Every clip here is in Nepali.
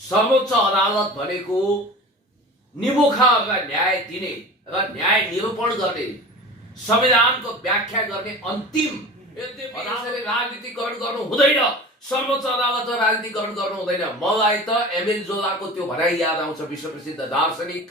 सर्वोच्च अदालत भनेको निमुखाहरूलाई न्याय दिने र न्याय निरूपण गर्ने संविधानको व्याख्या गर्ने अन्तिम अदालतले राजनीतिकरण गर्नु हुँदैन। सर्वोच्च अदालतले राजनीतिकरण गर्नु हुँदैन। मलाई त एमिल जोलाको त्यो भनाइ याद आउँछ, विश्व प्रसिद्ध दार्शनिक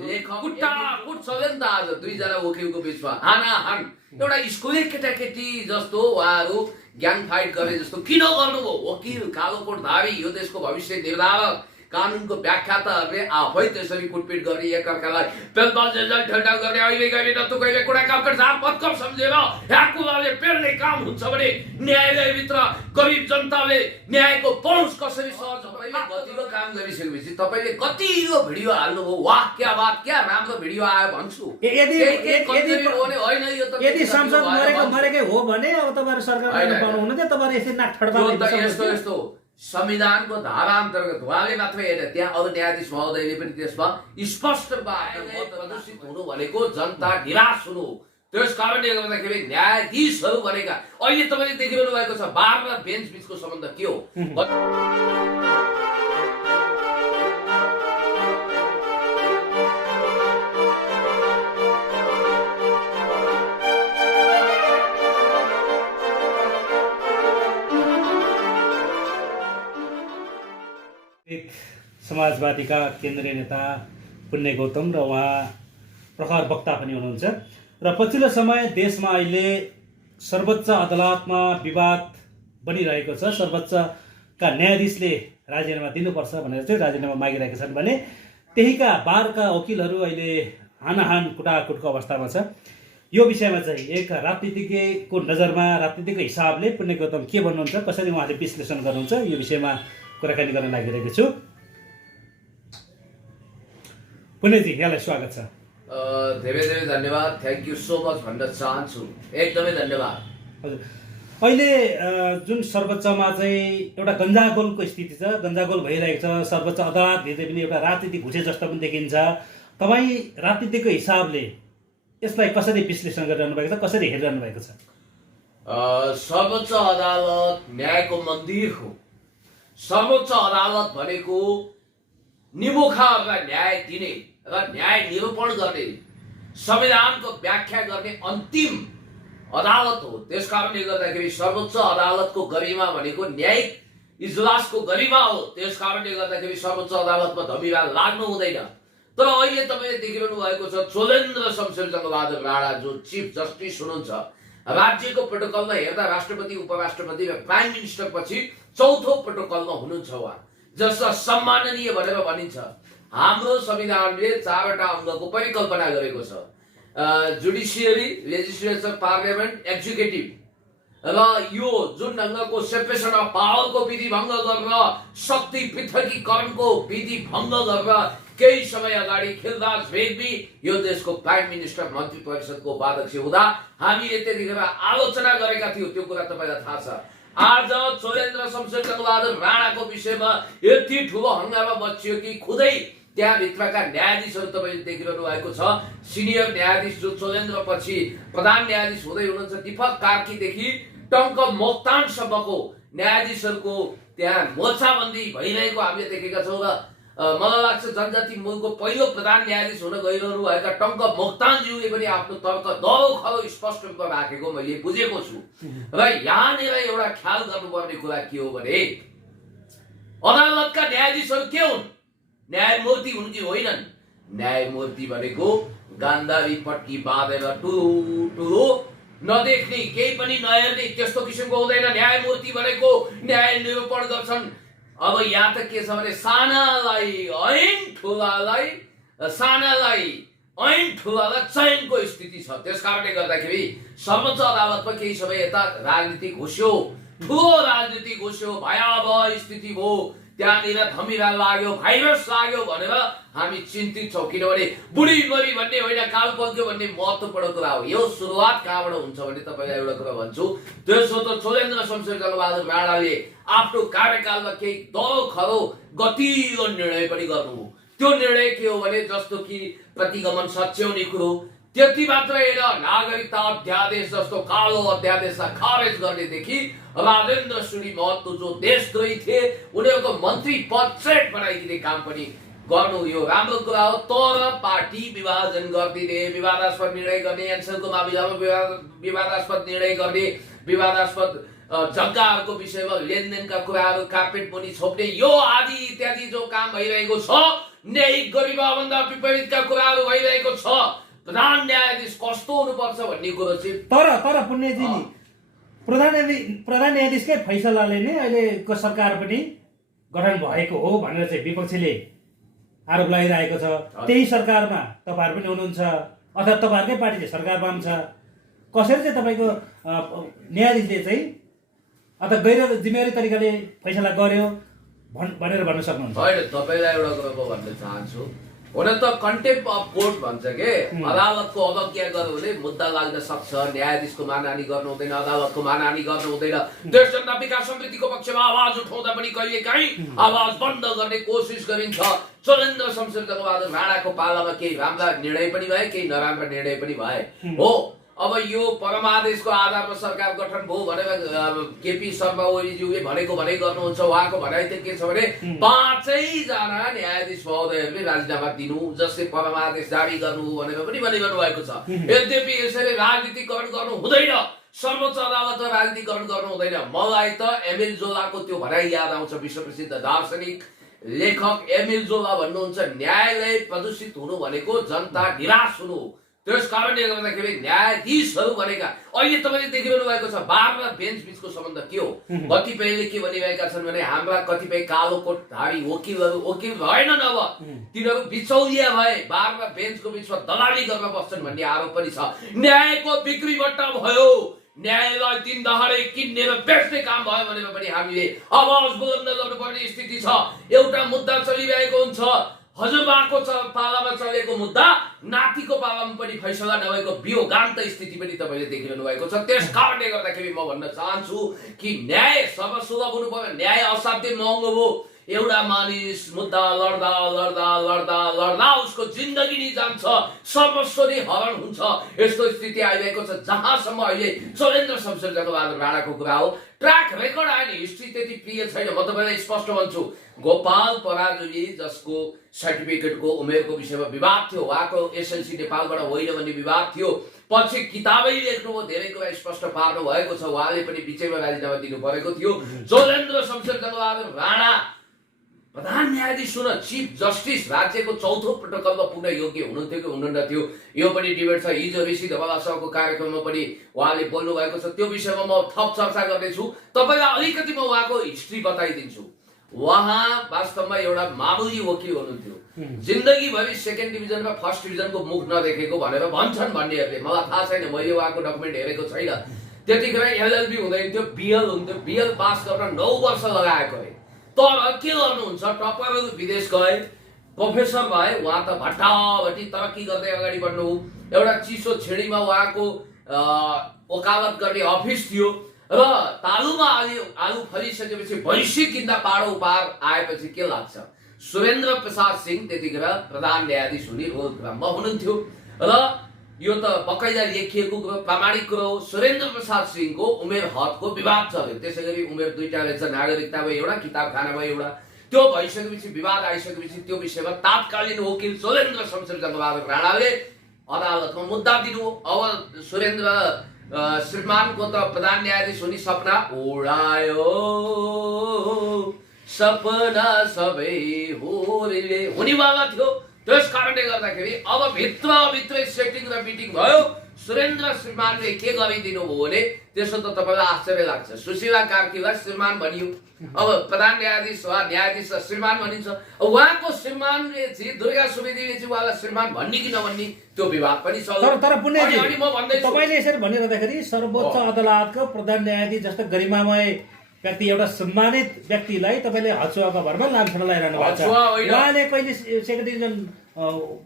लेखक। कुट्टाकुट चल्यो नि त आज दुईजना वकिलको बिचमा हानाहान। एउटा स्कुले केटाकेटी जस्तो उहाँहरू ग्याङ फाइट गरे जस्तो किन गर्नुभयो? वकिल, कालो कोटधारी, यो देशको भविष्य निर्धारक, कानुनको व्याख्याताहरूले आफै त्यसरी कुटपिट गर्ने, एकअर्कालाई पेल्पल जेजल ठेल्टा गर्ने, अहिले गरे न कहिले कुरा कामका झार पत्कम सम्झेर ह्याकुलाले पेल्ने काम हुन्छ भने न्यायालयभित्र गरिब जनताले न्यायको पहुँच कसरी सहज? तपाईँले गतिलो काम गरिसकेपछि तपाईँले गतिलो भिडियो हाल्नुभयो, वाह क्या बात, क्या राम्रो भिडियो आयो भन्छु। यदि संसद मरेकै हो भने अब तपाईँहरू सरकार पाउनुहुन्न थियो, तपाईँहरू यसरी नाक ठडपाल्नु। यस्तो संविधानको धारा अन्तर्गत उहाँले मात्रै होइन, त्यहाँ अरू न्यायाधीश महोदयले पनि त्यसमा स्पष्ट प्रदर्शित हुनु भनेको जनता निराश हुनु। त्यस कारणले गर्दाखेरि न्यायाधीशहरू भनेका अहिले तपाईँले देखिरहनु भएको छ बार र बेन्च बिचको सम्बन्ध के हो? समाजवादीका केन्द्रीय नेता पुण्य गौतम र उहाँ प्रखर वक्ता पनि हुनुहुन्छ र पछिल्लो समय देशमा अहिले सर्वोच्च अदालतमा विवाद बनिरहेको छ। सर्वोच्चका न्यायाधीशले राजीनामा दिनुपर्छ भनेर चाहिँ राजीनामा मागिरहेका छन् भने त्यहीका बारका वकिलहरू अहिले हानाहान कुटाकुटको अवस्थामा छ। यो विषयमा चाहिँ एक राजनीतिज्ञको नजरमा, राजनीतिको हिसाबले पुण्य गौतम के भन्नुहुन्छ, कसरी उहाँले विश्लेषण गर्नुहुन्छ, यो विषयमा कुराकानी गर्न लागिरहेको छु। पुण्यजी, यहाँलाई स्वागत छ। धेरै धेरै धन्यवाद, थ्याङ्क यू सो मच भन्न चाहन्छु। एकदमै धन्यवाद। हजुर, अहिले जुन सर्वोच्चमा चाहिँ एउटा गन्जागोलको स्थिति छ, गन्जागोल भइरहेको छ। सर्वोच्च अदालतभित्र पनि एउटा राजनीति घुसे जस्तो पनि देखिन्छ। तपाईँ राजनीतिको हिसाबले यसलाई कसरी विश्लेषण गरिरहनु भएको छ, कसरी हेरिरहनु भएको छ? सर्वोच्च अदालत न्यायको मन्दिर हो। सर्वोच्च अदालत भनेको निमुखाहरूलाई न्याय दिने र न्याय निरूपण गर्ने संविधानको व्याख्या गर्ने अन्तिम अदालत हो। त्यस कारणले गर्दाखेरि सर्वोच्च अदालतको गरिमा भनेको न्यायिक इजलासको गरिमा हो। त्यस कारणले गर्दाखेरि सर्वोच्च अदालतमा धमिरा लाग्नु हुँदैन। तर अहिले तपाईँले देखिरहनु भएको छ चोलेन्द्र शमशेर जङ्गबहादुर राणा जो चिफ जस्टिस हुनुहुन्छ, राज्यको प्रोटोकलमा हेर्दा राष्ट्रपति, उपराष्ट्रपति र प्राइम मिनिस्टर पछि चौथो प्रोटोकलमा हुनुहुन्छ उहाँ, जसलाई सम्माननीय भनेर भनिन्छ। हाम्रो संविधानले 4वटा अङ्गको परिकल्पना गरेको छ, जुडिसियरी, लेजिस्लेचर, पार्लियामेन्ट, एक्जिक्युटिभ। र यो जुन ढङ्गको सेपरेसन अफ पावरको विधि भङ्ग गरेर, शक्ति पृथकीकरणको विधि भङ्ग गरेर केही समय अगाडि खिलराज रेग्मी यो देशको प्राइम मिनिस्टर, मन्त्री परिषदको उपाध्यक्ष हुँदा हामीले त्यतिखेर आलोचना गरेका थियौँ। त्यो कुरा तपाईँलाई थाहा छ। आज चोलेन्द्र शमशेर जङ्गबहादुर राणाको विषयमा यति ठुलो हङ्गामा मचियो कि खुदै त्यहाँभित्रका न्यायाधीशहरू तपाईँले देखिरहनु भएको छ। सिनियर न्यायाधीश जो चोलेन्द्र पछि प्रधान न्यायाधीश हुँदै हुनुहुन्छ, दीपक कार्कीदेखि टङ्क मोक्तानसम्मको न्यायाधीशहरूको त्यहाँ मोर्चाबन्दी भइरहेको हामीले देखेका छौँ। र मलाई लाग्छ जनजाति मूलको पहिलो प्रधान न्यायाधीश हुन गइरहनु भएका टङ्क मोक्तानज्यूले पनि आफ्नो तर्क दरो खरो स्पष्ट रूपमा राखेको मैले बुझेको छु। र यहाँनिर एउटा ख्याल गर्नुपर्ने कुरा के हो भने अदालतका न्यायाधीशहरू के हुन्? न्यायमूर्ति हुन् कि होइनन्? न्यायमूर्ति भनेको गान्धारी पट्टी बाँधेर ठुलो नदेख्ने, केही पनि नहेर्ने त्यस्तो किसिमको हुँदैन। न्यायमूर्ति भनेको न्याय निरूपण गर्छन्। अब यहाँ त के छ भने सानालाई ऐन ठुलालाई चयनको स्थिति छ। त्यस कारणले गर्दाखेरि सर्वोच्च अदालतमा केही समय यता राजनीति घुस्यो, ठुलो राजनीति घुस्यो, भयावह स्थिति भयो। त्यहाँनिर धमिरा लाग्यो, भाइरस लाग्यो भनेर हामी चिन्तित छौँ। किनभने बुढी मरी भन्ने होइन, काल पल्क्यो भन्ने महत्त्वपूर्ण कुरा हो। यो सुरुवात कहाँबाट हुन्छ भने तपाईँलाई एउटा कुरा भन्छु, त्यसो त चोलेन्द्र शमशेर जङ्गबहादुर राणाले आफ्नो कार्यकालमा केही दरो खरो गतिलो निर्णय पनि गर्नुभयो। त्यो निर्णय के हो भने जस्तो कि प्रतिगमन सच्याउने कुरो, त्यति मात्र होइन, नागरिकता अध्यादेश जस्तो कालो अध्यादेशलाई खारेज गर्नेदेखि राजेन्द्र सुडी महतो जो देशद्रोही थिए उनीहरूको मन्त्री पद सेट बनाइदिने काम पनि गर्नु यो राम्रो कुरा हो। तर पार्टी विभाजन गरिदिने, विवादास्पद निर्णय गर्ने, एनसेलको मामिलामा विवादास्पद निर्णय गर्ने, विवादास्पद जग्गाहरूको विषयमा लेनदेनका कुराहरू कार्पेट मुनि छोप्ने, यो आदि इत्यादि जो काम भइरहेको छ, न्यायिक गरिमाभन्दा विपरीतका कुराहरू भइरहेको छ। प्रधान न्यायाधीश कस्तो हुनुपर्छ भन्ने कुरो चाहिँ तर पुण्यजी नि प्रधान न्यायाधीशकै फैसलाले नै अहिलेको सरकार पनि गठन भएको हो भनेर चाहिँ विपक्षीले आरोप लगाइरहेको छ। त्यही सरकारमा तपाईँहरू पनि हुनुहुन्छ अथवा तपाईँहरूकै पार्टीले सरकारमा पनि छ। कसरी चाहिँ तपाईँको न्यायाधीशले चाहिँ अथवा गैर जिम्मेवारी तरिकाले फैसला गर्यो भनेर भन्न सक्नुहुन्छ? होइन, तपाईँलाई एउटा कुरा म भन्न चाहन्छु, हुन त कन्टेम्प अफ कोर्ट भन्छ के, अदालतको अवज्ञा गर्यो भने मुद्दा लाग्न सक्छ, न्यायाधीशको मानहानि गर्नु हुँदैन, अदालतको मानहानि गर्नु हुँदैन। देश जनता विकास समितिको पक्षमा आवाज उठाउँदा पनि कहिले काहीँ आवाज बन्द गर्ने कोसिस गरिन्छ। चोलेन्द्र शमशेर जङ्गबहादुर राणाको पालामा केही राम्रा निर्णय पनि भए, केही नराम्रा निर्णय पनि भए हो। अब यो परमादेशको आधारमा सरकार गठन भयो भनेर केपी शर्मा ओलीज्यूले भनेको भनाइ गर्नुहुन्छ। उहाँको भनाइ चाहिँ के छ भने 5 जना न्यायाधीश महोदयहरूले राजीनामा दिनु, जसले परमादेश जारी गर्नु भनेर पनि भनिरहनु भएको छ। यद्यपि यसरी राजनीतिकरण गर्नु हुँदैन, सर्वोच्च अदालतमा राजनीतिकरण गर्नु हुँदैन। मलाई त एमिल जोलाको त्यो भनाइ याद आउँछ, विश्वप्रसिद्ध दार्शनिक लेखक एमिल जोला भन्नुहुन्छ, न्यायालय प्रदूषित हुनु भनेको जनता निराश हुनु। त्यस कारणले गर्दाखेरि न्यायाधीशहरू भनेका अहिले तपाईँले देखिरहनु भएको छ बार र बेन्च बीचको सम्बन्ध के हो। कतिपयले के भनिरहेका छन् भने हाम्रा कतिपय कालो कोटधारी वकिल भएनन्, अब तिनीहरू बिचौलिया भए, बार र बेन्चको बीचमा दलाली गर्न बस्छन् भन्ने आरोप पनि छ। न्यायको बिक्री बट्टा भयो, न्यायलाई दिन दहाडे किन्ने र बेच्ने काम भयो भनेर पनि हामीले आवाज बुलन्द गर्नुपर्ने स्थिति छ। एउटा मुद्दा चलिरहेको हुन्छ, हजुरबाको पालामा चलेको मुद्दा नातिको पालामा पनि फैसला नभएको वियोगान्त स्थिति पनि तपाईँले देखिरहनु भएको छ। त्यस कारणले गर्दाखेरि म भन्न चाहन्छु कि न्याय सर्वसुलभ हुनु पर्यो। न्याय असाध्यै महँगो हो। एउटा मानिस मुद्दा लड्दा लड्दा लड्दा लड्दा उसको जिन्दगी नै जान्छ, सर्वस्व नै हरण हुन्छ। यस्तो स्थिति आइरहेको छ। जहाँसम्म अहिले चोलेन्द्र शमशेर जङ्गबहादुर राणाको कुरा हो, ट्र्याक रेकर्ड आयो नि, हिस्ट्री त्यति प्रिय छैन। म तपाईँलाई स्पष्ट भन्छु, गोपाल पराजुली जसको सर्टिफिकेटको उमेरको विषयमा विवाद थियो, उहाँको एसएलसी नेपालबाट होइन भन्ने विवाद थियो, पछि किताबै लेख्नुभयो, धेरै कुरा स्पष्ट पार्नु भएको छ। उहाँले पनि बिचैमा राजीनामा दिनु परेको थियो। चोलेन्द्र शमशेर जङ्गबहादुर राणा प्रधान न्यायाधीश हुन, चिफ जस्टिस राज्यको चौथो प्रोटोकलमा पुग्न योग्य हुनुहुन्थ्यो कि हुनुहुन्न थियो, यो पनि डिबेट छ। हिजो ऋषि धवलासको कार्यक्रममा पनि उहाँले बोल्नु भएको छ। त्यो विषयमा म थप चर्चा गर्दैछु। तपाईँलाई अलिकति म उहाँको हिस्ट्री बताइदिन्छु। उहाँ वास्तवमा एउटा मामुली वकिल हुनुहुन्थ्यो, जिन्दगीभरि सेकेन्ड डिभिजन र फर्स्ट डिभिजनको मुख नदेखेको भनेर भन्छन् भन्नेहरूले। मलाई थाहा छैन, मैले उहाँको डकुमेन्ट हेरेको छैन। त्यतिखेर एलएलबी हुँदैन थियो, बिएल हुन्थ्यो। बिएल पास गर्न 9 वर्ष लगाएको अरे। तर के गर्नुहुन्छ, टप्परहरू विदेश गए, प्रोफेसर भए, उहाँ त भट्टाभट्टी तरक्की गर्दै अगाडि बढ्नु। एउटा चिसो छिडीमा उहाँको वकालत गर्ने अफिस थियो र तालुमा आलु फलिसकेपछि भैँसी किन्दा पाडो उपहार आएपछि के लाग्छ, सुरेन्द्र प्रसाद सिंह त्यतिखेर प्रधान न्यायाधीश हुने रोल क्रममा हुनुहुन्थ्यो र यो त बकाइदा लेखिएको कुरो, प्रामाणिक कुरो हो। सुरेन्द्र प्रसाद सिंहको उमेर हदको विवाद चल्यो। त्यसै गरी उमेर दुईटा रहेछ, नागरिकतामा एउटा, किताबखानामा एउटा। त्यो भइसकेपछि, विवाद आइसकेपछि त्यो विषयमा तात्कालीन वकिल चोलेन्द्र शमशेर जङ्गबहादुर राणाले अदालतमा मुद्दा दिनु। अब सुरेन्द्र श्रीमानको त प्रधान न्यायाधीश हुने सपना उडायो, सपना सबै होरीले हुनेवाला थियो। त्यस कारणले गर्दाखेरि अब भित्रै सेटिङ र मिटिङ भयो। सुरेन्द्र श्रीमानले के गरिदिनु भयो भने, त्यसो त तपाईँलाई आश्चर्य लाग्छ, सुशीला कार्कीलाई श्रीमान भनियो। अब प्रधान न्यायाधीश वा न्यायाधीश श्रीमान भनिन्छ। उहाँको श्रीमानले चाहिँ दुर्गा सुवेदीले चाहिँ उहाँलाई श्रीमान भन्ने कि नभन्ने त्यो विवाद पनि चल्यो। तर पुण्यजी, तपाईँले यसरी भनिरहँदाखेरि सर्वोच्च अदालतको प्रधान न्यायाधीश जस्तो गरिमामय व्यक्ति, एउटा सम्मानित व्यक्तिलाई तपाईँले हचुवाको भरमा लामखुट्टा लगाइरहनु भएको छ। उहाँले कहिले सेकेन्ड डिभिजन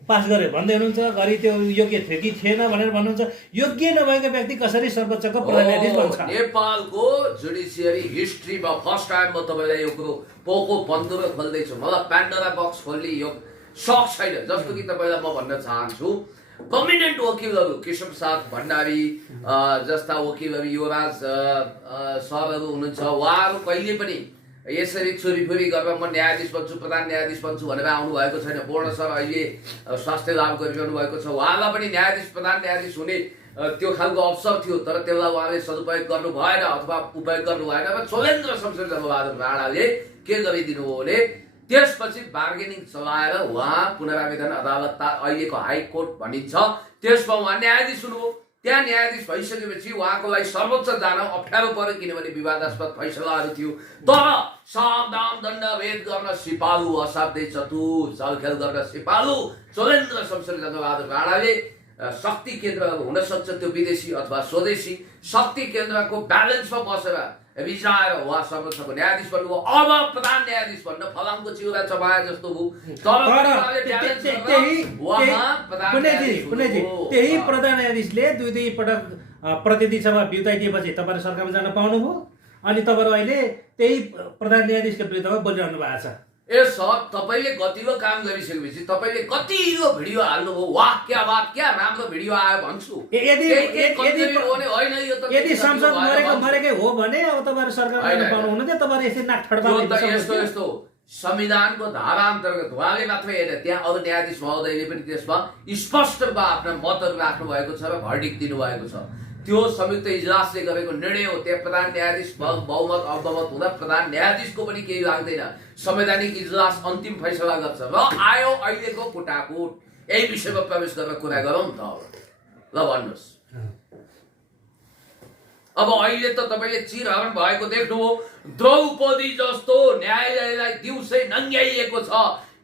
पास गरे भन्दै हुनुहुन्छ, घरि त्यो योग्य थियो कि थिएन भनेर भन्नुहुन्छ। योग्य नभएको व्यक्ति कसरी सर्वोच्चको प्रधान न्यायाधीश बन्छ? नेपालको जुडिसियरी हिस्ट्रीमा फर्स्ट टाइम म तपाईँलाई यो कुरो पोको बन्दुरो खोल्दैछु। मलाई प्यान्डोरा बक्स खोल्ने यो सक छैन। जस्तो कि तपाईँलाई म भन्न चाहन्छु, प्रमिनेन्ट वकिलहरू केशव प्रसाद भण्डारी जस्ता वकिलहरू युवराज सरहरू हुनुहुन्छ। उहाँहरू कहिले पनि यसरी चोरीफोरी गरेर म न्यायाधीश बन्छु, प्रधान न्यायाधीश बन्छु भनेर आउनु भएको छैन। पूर्ण सर अहिले स्वास्थ्य लाभ गरिरहनु भएको छ। उहाँलाई पनि न्यायाधीश, प्रधान न्यायाधीश हुने त्यो खालको अवसर थियो, तर त्यसलाई उहाँले सदुपयोग गर्नु भएन अथवा उपयोग गर्नु भएन। र चोलेन्द्र शमशेर जङ्गबहादुर राणाले के गरिदिनु हो भने त्यसपछि बार्गेनिङ चलाएर उहाँ पुनरावेदन अदालत, अहिलेको हाइकोर्ट भनिन्छ, त्यसमा उहाँ न्यायाधीश हुनुभयो। त्यहाँ न्यायाधीश भइसकेपछि उहाँको लागि सर्वोच्च जान अप्ठ्यारो पर्यो, किनभने विवादास्पद फैसलाहरू थियो। तर सावधान दण्ड भेद गर्न सिपालु, असाध्यै चतुर, चलखेल गर्न सिपालु चोलेन्द्र शमशेर जङ्गबहादुर राणाले शक्ति केन्द्रहरू हुन सक्छ त्यो विदेशी अथवा स्वदेशी, शक्ति केन्द्रको ब्यालेन्समा बसेर विचार उहाँ सर्वोच्चको न्यायाधीश बन्नुभयो। अब प्रधान न्यायाधीश भन्न फलामको चिउरा चबाए जस्तो भयो। त्यही प्रधान न्यायाधीशले दुई पटक प्रतिनिधि सभा बिउताइदिएपछि तपाईँहरू सरकारमा जान पाउनुभयो, अनि तपाईँहरू अहिले त्यही प्रधान न्यायाधीशको विरुद्धमा बोलिरहनु भएको छ। ए सर, तपाईँले गतिलो काम गरिसकेपछि तपाईँले कतिको भिडियो हाल्नुभयो, वाह क्या बात, क्या राम्रो भिडियो आयो भन्छु। यदि संसद मरेकै हो भने अब तपाईँहरू सरकारमा जान पाउनुहुन्न थियो, तपाईँहरू यसरी नाक ठड्का यस्तो संविधानको धारा अन्तर्गत उहाँले मात्रै होइन, त्यहाँ अरू न्यायाधीश महोदयले पनि त्यसमा स्पष्ट रूपमा आफ्ना मतहरू राख्नु भएको छ र भर्डिक्ट दिनुभएको छ। त्यो संयुक्त इजलासले गरेको निर्णय हो। त्यहाँ प्रधान न्यायाधीश बहुमत अल्पमत हुँदा प्रधान न्यायाधीशको पनि केही लाग्दैन। संवैधानिक इजलास अन्तिम फैसला गर्छ। र आयो अहिलेको कुटाकुट, यही विषयमा प्रवेश गरेर कुरा गरौँ त। ल भन्नुहोस्, अब अहिले त तपाईँले चिरहरण भएको देख्नुभयो। द्रौपदी जस्तो न्यायालयलाई दिउँसै नङ्ग्याइएको छ,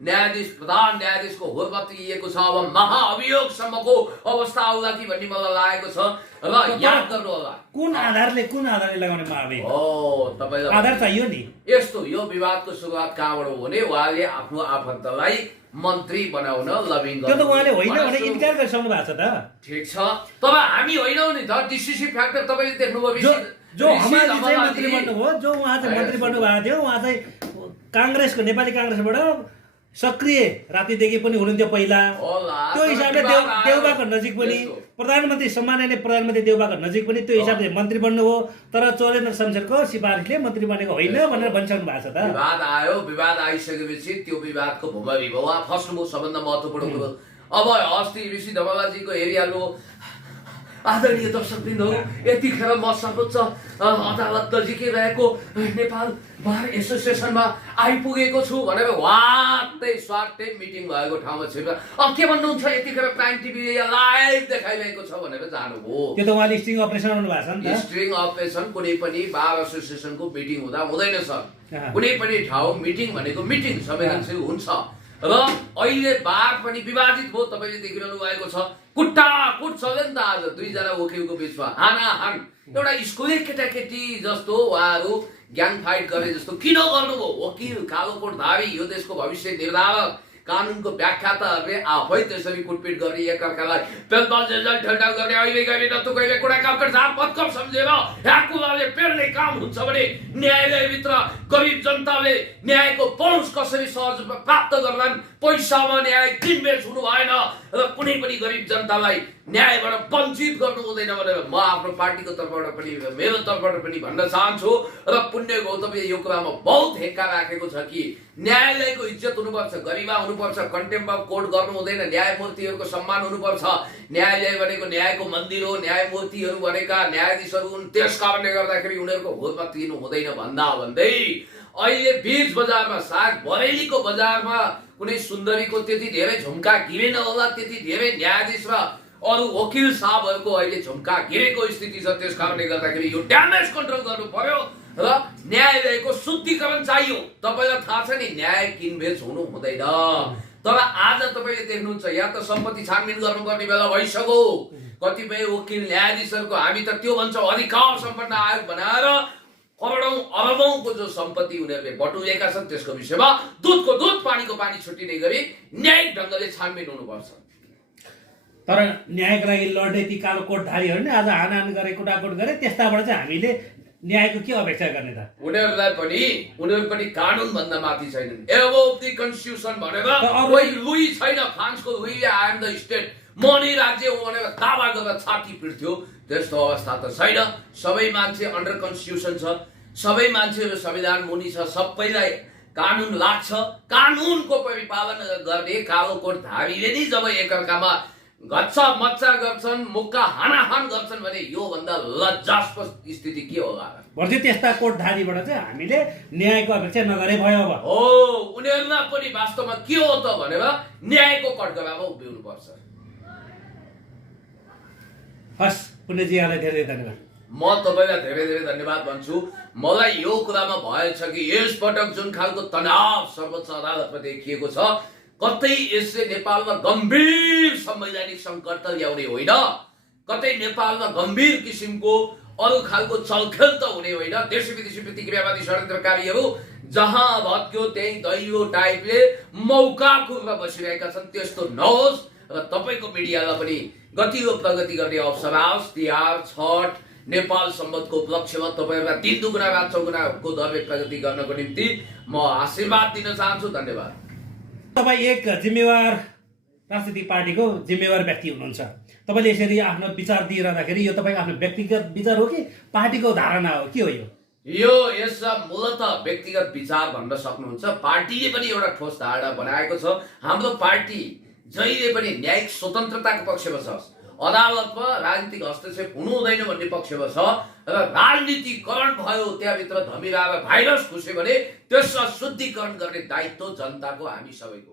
न्यायाधीश, प्रधान न्यायाधीशको हुर्मत लिएको छ। अब महाअभियोगसम्मको अवस्था आउला कि भन्ने मलाई लागेको छ। र याद गर्नु होला, कुन आधारले लगाउने महाअभियोग तपाईँलाई आधार चाहियो नि। यस्तो, यो विवादको सुरुवात कहाँबाट हो भने उहाँले आफ्नो आफन्तलाई मन्त्री बनाउन लबिङ त्यो त उहाँले होइन भने इन्कार गरिसक्नु भएको छ त। ठिक छ, तर हामी होइनौ नि त। डिसिसी फ्याक्टर तपाईँले देख्नुभयो। जो हमाली चाहिँ मन्त्री बन्नुभयो, जो उहाँ चाहिँ मन्त्री बन्नुभएको थियो, उहाँ चाहिँ काङ्ग्रेसको, नेपाली काङ्ग्रेसबाट सक्रिय रातिदेखि पनि हुनुहुन्थ्यो पहिला। त्यो हिसाबले देउबाको नजिक पनि प्रधानमन्त्री, सम्माननीय प्रधानमन्त्री देउबाको नजिक पनि त्यो हिसाबले मन्त्री बन्नुभयो। तर चोलेन्द्र शमशेरको सिफारिसले मन्त्री बनेको होइन भनेर भनिसक्नु भएको छ त। विवाद आयो, विवाद आइसकेपछि त्यो विवादको भूमिभूमि उहाँ फस्नुभयो। सबभन्दा महत्त्वपूर्ण कुरो, अब अस्ति ऋषि धवलाजीको हेरिहाल्नु। आदरणीय दर्शकवृन्दहरू, यतिखेर म सर्वोच्च अदालत नजिकै रहेको नेपाल बार एसोसिएसनमा आइपुगेको छु भनेर वात्तै स्वाटै मिटिङ भएको ठाउँमा छिर्छ। के भन्नुहुन्छ, यतिखेर प्राइम टिभीले लाइभ देखाइरहेको छ भनेर जानुभयो। त्यो त उहाँले स्ट्रिङ अपरेसन गर्नु भएको छ नि त। स्ट्रिङ अपरेसन कुनै पनि बार एसोसिएसनको मिटिङ हुँदा हुँदैन सर। कुनै पनि ठाउँ मिटिङ भनेको मिटिङ संवेदनशील हुन्छ। र अहिले बार पनि विवादित भयो, तपाईँले देखिरहनु भएको छ। कुट्टाकुट चल्यो नि त आज दुईजना वकिलको बिचमा, हानाहान। एउटा स्कुले केटाकेटी जस्तो उहाँहरू ग्याङ फाइट गरे जस्तो किन गर्नुभयो? वकिल, कालो कोटधारी, यो देशको भविष्य निर्धारक, कानुनको व्याख्याताहरूले आफै त्यसरी कुटपिट गर्ने, एकअर्कालाई पेलपाल ठेल्टा गर्ने, अहिले गरे न त कहिले कुरा काम गर्छ पत्कम सम्झेर यहाँ कुराले पेर्ने काम हुन्छ भने न्यायालयभित्र गरिब जनताले न्यायको पहुँच कसरी सहज प्राप्त गर्लान्? पैसामा न्याय किनबेच हुनु भएन र कुनै पनि गरिब जनतालाई न्यायबाट वञ्चित गर्नु हुँदैन भनेर म आफ्नो पार्टीको तर्फबाट पनि, मेरो तर्फबाट पनि भन्न चाहन्छु। र पुण्य गौतमले यो कुरामा बहुत हेक्का राखेको छ कि न्यायालयको इज्जत हुनुपर्छ, गरिमा हुनुपर्छ, कन्टेम्प अफ कोर्ट गर्नु हुँदैन, न्यायमूर्तिहरूको सम्मान हुनुपर्छ। न्यायालय भनेको न्यायको मन्दिर हो, न्यायमूर्तिहरू भनेका न्यायाधीशहरू हुन्, त्यस कारणले गर्दाखेरि उनीहरूको हुर्मत लिनु हुँदैन भन्दै अहिले बीच बजारमा, सायद बरेलीको बजारमा कुनै सुन्दरीको त्यति धेरै झुम्का गिरेन होला, त्यति धेरै न्यायाधीश र अरू वकिल साहबहरूको अहिले झुम्का गिरेको स्थिति छ। त्यस कारणले गर्दाखेरि यो ड्यामेज कन्ट्रोल गर्नु पर्यो र न्यायालयको शुद्धिकरण चाहियो। तपाईँलाई थाहा छ नि, न्याय किनबेच हुनु हुँदैन। तर आज तपाईँले देख्नुहुन्छ, या त सम्पत्ति छानबिन गर्नुपर्ने बेला भइसक्यो। कतिपय वकिल न्यायाधीशहरूको हामी त त्यो भन्छौँ अधिकार सम्पन्न आयोग बनाएर करोडौं अरबौंको जो सम्पत्ति उनीहरूले बटुलेका छन् त्यसको विषयमा दुधको दुध पानीको पानी छुट्टिने गरी न्यायिक ढङ्गले छानबिन हुनुपर्छ। तर न्यायको लागि लड्ने ती कालो कोटधारीहरू नै आज हानाहान गरे, कुटाकुट गरे, त्यस्ताबाट चाहिँ हामीले न्यायको के अपेक्षा गर्ने त? उनीहरू पनि कानुन भन्दा माथि छैनन्। एबोभ द कन्स्टिट्युसन भनेर कोही लुई छैन। फ्रान्सको लुईले आई एम द स्टेट म नै राज्य हो भनेर दावा गरेर छाती पिट्थ्यो, त्यस्तो अवस्था त छैन। सबै मान्छे अन्डर कन्स्टिट्युसन छ, सबै मान्छेहरू संविधान मुनि छ, सबैलाई कानुन लाग्छ। कानुनको परिपालन गर्ने कालो कोट धारीले नै जब एकअर्कामा घच्चा मच्चा गर्छन्, मुक्का हानाहान गर्छन् भने यो भन्दा लज्जास्पद स्थिति के होला र? भर्ती त्यस्ता कोटधारीबाट चाहिँ हामीले न्यायको अपेक्षा नगरे भयो। अब हो, उनीहरूलाई पनि वास्तवमा के हो त भनेर न्यायको कठघरामा उभिनु पर्छ। हस् पुण्यजी, यहाँलाई धेरै धन्यवाद। म तपाईँलाई धेरै धेरै धन्यवाद भन्छु। मलाई यो कुरामा भएछ कि यसपटक जुन खालको तनाव सर्वोच्च अदालतमा देखिएको छ, कतै यसले नेपालमा गम्भीर संवैधानिक सङ्कट त ल्याउने होइन, कतै नेपालमा गम्भीर किसिमको अरू खालको चलखेल त हुने होइन। देशी विदेशी प्रतिक्रियावादी षड्यन्त्रकारीहरू जहाँ भत्क्यो त्यही दैलो टाइपले मौका खुर्न बसिरहेका छन्, त्यस्तो नहोस्। र तपाईँको मिडियालाई पनि गतिको प्रगति गर्ने अवसर आओस्। तिहार, छठ, नेपाल सम्बन्धको उपलक्ष्यमा तपाईँहरूलाई 3 दुगुना रात चौगुनाको दरले प्रगति गर्नको निम्ति म आशीर्वाद दिन चाहन्छु। धन्यवाद। तपाईँ एक जिम्मेवार राजनीतिक पार्टीको जिम्मेवार व्यक्ति हुनुहुन्छ। तपाईँले यसरी आफ्नो विचार दिइरहँदाखेरि यो तपाईँको आफ्नो व्यक्तिगत विचार हो कि पार्टीको धारणा हो, के हो यो? यसमा मूलतः व्यक्तिगत विचार भन्न सक्नुहुन्छ। पार्टीले पनि एउटा ठोस धारणा बनाएको छ। हाम्रो पार्टी जहिले पनि न्यायिक स्वतन्त्रताको पक्षमा छ, अदालतमा राजनीतिक हस्तक्षेप हुनु हुँदैन भन्ने पक्षमा छ। र राजनीतिकरण भयो, त्यहाँभित्र धमिरा भाइरस घुस्यो भने त्यसलाई शुद्धिकरण गर्ने दायित्व जनताको, हामी सबैको।